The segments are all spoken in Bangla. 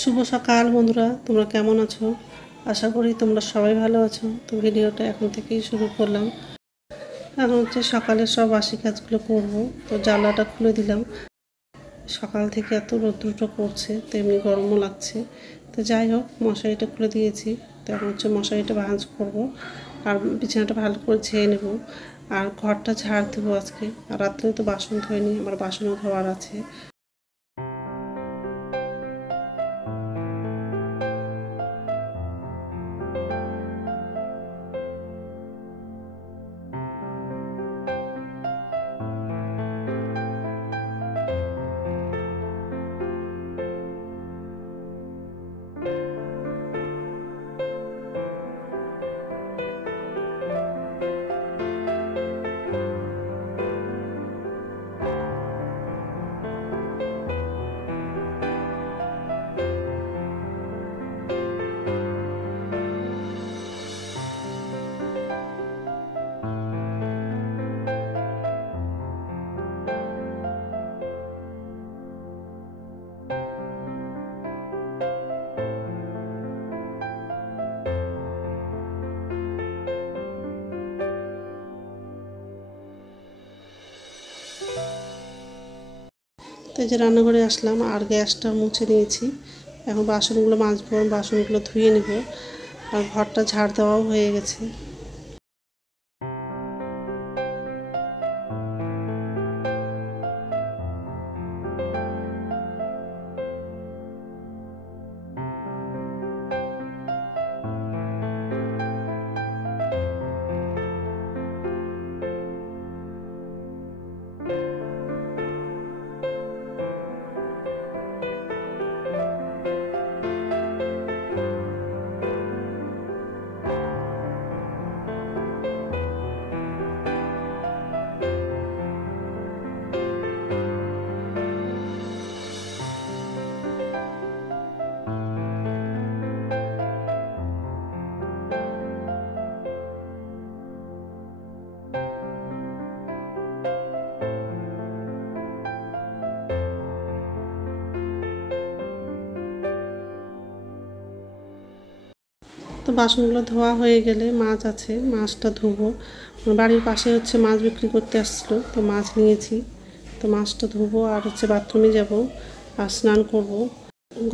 শুভ সকাল বন্ধুরা, তোমরা কেমন আছো? আশা করি তোমরা সবাই ভালো আছো। তো ভিডিওটা এখন থেকেই শুরু করলাম। এখন হচ্ছে সকালের সব বাসি কাজগুলো করব। তো জানলাটা খুলে দিলাম। সকাল থেকে এত রোদ্রুটা পড়ছে, তেমনি গরমও লাগছে। তো যাই হোক, মশারিটা খুলে দিয়েছি। তো এখন হচ্ছে মশারিটা ভাঁজ করব আর বিছানাটা ভালো করে ঝেয়ে নেব আর ঘরটা ঝাড় দেবো আজকে। আর রাত্রে তো বাসন ধোয়নি, আমার বাসনও ধোয়ার আছে। তো এই যে রান্নাঘরে আসলাম আর গ্যাসটা মুছে নিয়েছি। এখন বাসনগুলো মাজবো, বাসনগুলো ধুয়ে নেব আর ঘরটা ঝাড় দেওয়াও হয়ে গেছে। তো বাসনগুলো ধোয়া হয়ে গেলে মাছ আছে, মাছটা ধুবো। বাড়ির পাশে হচ্ছে মাছ বিক্রি করতে আসছিলো, তো মাছ নিয়েছি। তো মাছটা ধুবো আর হচ্ছে বাথরুমে যাব আর স্নান করব।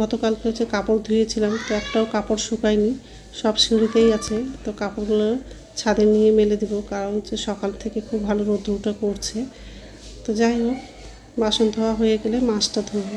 গতকালকে হচ্ছে কাপড় ধুয়েছিলাম, তো একটাও কাপড় শুকায়নি, সব সিঁড়িতেই আছে। তো কাপড়গুলো ছাদে নিয়ে মেলে দিব, কারণ হচ্ছে সকাল থেকে খুব ভালো রোদ্রুটা পড়ছে। তো যাই হোক, বাসন ধোয়া হয়ে গেলে মাছটা ধুবো।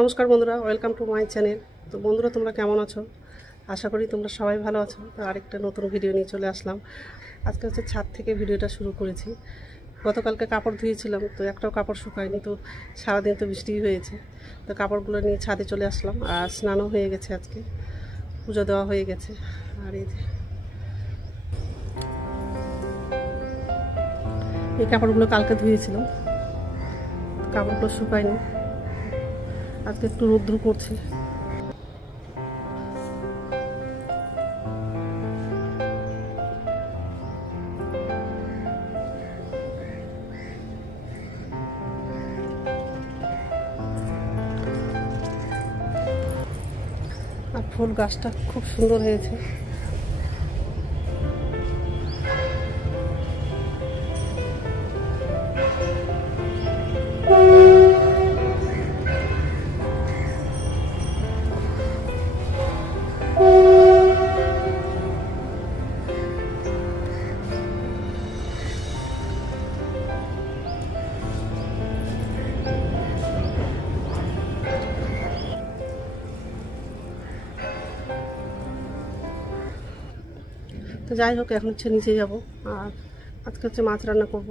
নমস্কার বন্ধুরা, ওয়েলকাম টু মাই চ্যানেল। তো বন্ধুরা, তোমরা কেমন আছো? আশা করি তোমরা সবাই ভালো আছো। তো আরেকটা নতুন ভিডিও নিয়ে চলে আসলাম। আজকে হচ্ছে ছাদ থেকে ভিডিওটা শুরু করেছি। গতকালকে কাপড় ধুয়েছিলাম, তো একটাও কাপড় শুকায়নি। তো সারাদিন তো বৃষ্টি হয়েছে, তো কাপড়গুলো নিয়ে ছাদে চলে আসলাম আর স্নানও হয়ে গেছে আজকে। পূজা দেওয়া হয়ে গেছে। আর এই কাপড়গুলো কালকে ধুয়েছিলাম, কাপড়গুলো শুকায়নি, আজকে একটু রোদ্র করছে। আর ফুল গাছটা খুব সুন্দর হয়েছে। তো যাই হোক, এখন হচ্ছে নিচে যাব। আর আজকে হচ্ছে মাছ রান্না করব।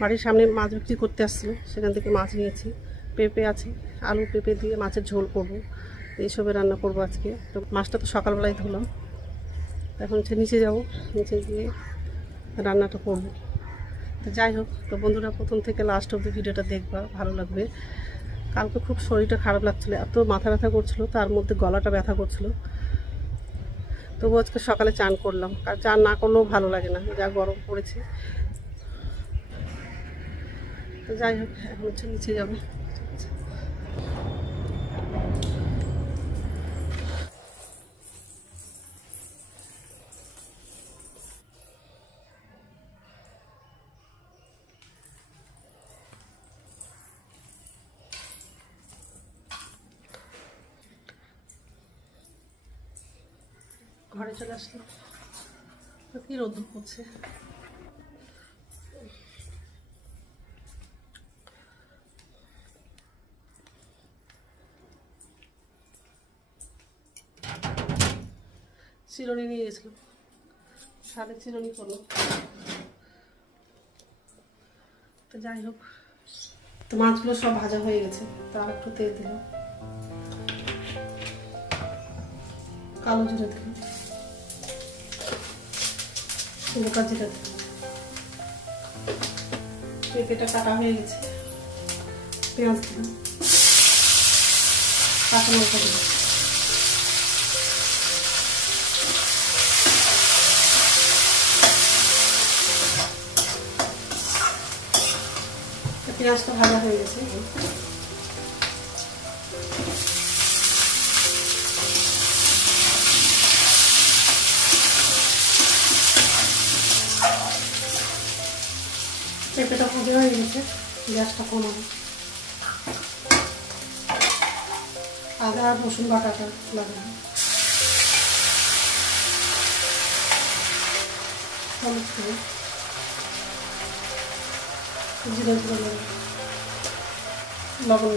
বাড়ির সামনে মাছ বিক্রি করতে আসছিল, সেখান থেকে মাছ নিয়েছি। পেঁপে আছে, আলু পেঁপে দিয়ে মাছের ঝোল করব, এইসবে রান্না করব আজকে। তো মাছটা তো সকালবেলায় ধুলাম, এখন হচ্ছে নিচে যাব, নিচে গিয়ে রান্নাটা করব। তো যাই হোক, তো বন্ধুরা প্রথম থেকে লাস্ট অবধি ভিডিওটা দেখবা, ভালো লাগবে। কালকে খুব শরীরটা খারাপ লাগছিলো, এত মাথা ব্যথা করছিলো, তার মধ্যে গলাটা ব্যথা করছিলো। তবু আজকে সকালে চান করলাম, আর চান না করলেও ভালো লাগে না, যা গরম পড়েছে। তো যাই হোক, এখন হচ্ছে নিচে যাবো। ঘরে চলে আসলাম, কি রোদ করছে। চিরুনি নিয়ে গেছিলাম, সাথে চিরুনি করলো। তো যাই হোক, তো মাছগুলো সব ভাজা হয়ে গেছে। তো আর একটু তেল দিলাম, কালো জিরে দিলাম, গোটা জিরে দিলাম। পেঁপেটা কাটা হয়ে গেছে, পেঁয়াজ দিলাম, কাঁচা লঙ্কা দিলাম। পেঁয়াজটা ভাজা হয়ে গেছে, পেঁপেটা ভাজা হয়ে গেছে, গ্যাসটা কমাবো। আদা আর রসুন বাটাটা লাগাবো, হলুদ করে জিরে গুঁড়ো লবণ,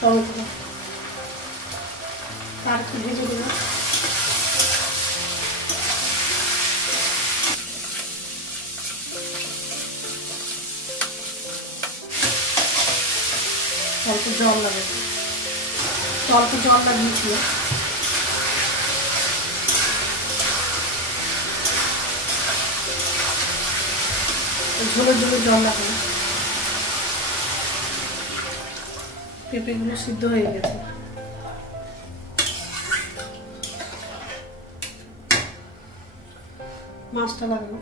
টমেটো আর একটু ভেজে দিলাম। অল্প জল লাগে, অল্প জল লাগিয়েছিল। ঝোলের জন্য জল লাগে। পেঁপেগুলো সিদ্ধ হয়ে গেছে, মাছটা লাগাবো।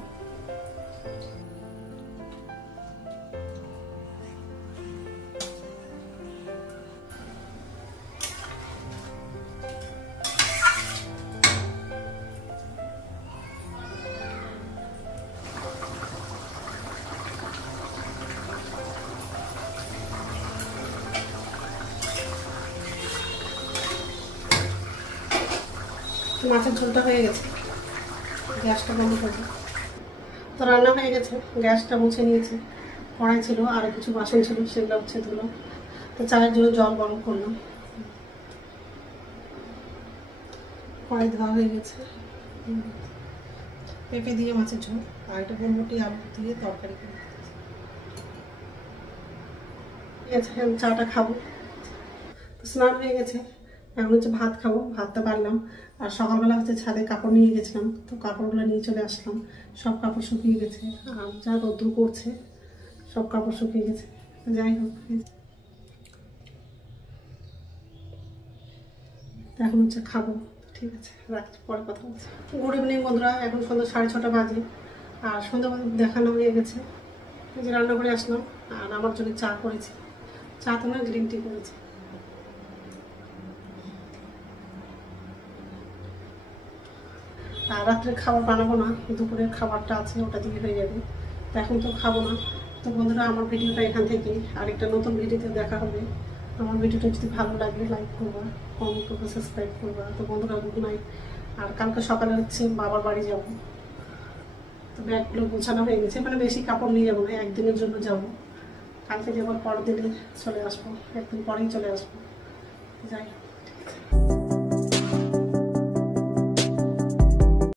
মাছের ঝোলটা হয়ে গেছে, গ্যাসটা বন্ধ করবো। তো রান্না হয়ে গেছে, গ্যাসটা মুছে নিয়েছি। কড়াই ছিল, আরও কিছু বাসন ছিল, সেগুলো হচ্ছে ধুলো। তো চায়ের জন্য জল গরম করলাম, কড়াই ধোয়া হয়ে গেছে। পেঁপে দিয়ে মাছের ঝোল, আর এটা বরবটি আলু দিয়ে তরকারি করে। ঠিক আছে, আমি চাটা খাবো। তো স্নান হয়ে গেছে, এখন হচ্ছে ভাত খাবো, ভাতটা পারলাম। আর সকালবেলা হচ্ছে ছাদে কাপড় নিয়ে গেছিলাম, তো কাপড়গুলো নিয়ে চলে আসলাম। সব কাপড় শুকিয়ে গেছে, আর যা রোদ্দুর করছে সব কাপড় শুকিয়ে গেছে। যাই হোক, এখন হচ্ছে খাবো। ঠিক আছে, রাখছি, পরে কথা বলছি। গুড ইভিনিং বন্ধুরা, এখন সন্ধ্যা 6:30 বাজে। আর সন্ধ্যা দেখানো হয়ে গেছে, এই যে রান্না করে আসলাম। আর আমার জন্য চা করেছি, চা তো না, গ্রিন টি করেছি। আর রাত্রে খাবার বানাবো না, দুপুরের খাবারটা আছে, ওটা দিয়ে হয়ে যাবে। তো এখন তো খাবো না। তো বন্ধুরা, আমার ভিডিওটা এখান থেকে আরেকটা নতুন ভিডিওতে দেখা হবে। আমার ভিডিওটা যদি ভালো লাগে লাইক করবা, কমেন্ট করবা, সাবস্ক্রাইব করবা। তো বন্ধুরা, গুড নাইট। আর কালকে সকালে হচ্ছে বাবার বাড়ি যাবো। তো ব্যাগগুলো গোছানো হয়ে গেছে, মানে বেশি কাপড় নিয়ে যাবো না, একদিনের জন্য যাবো। কালকে যাবার পরের দিনে চলে আসবো, একদিন পরেই চলে আসবো। যাই হোক।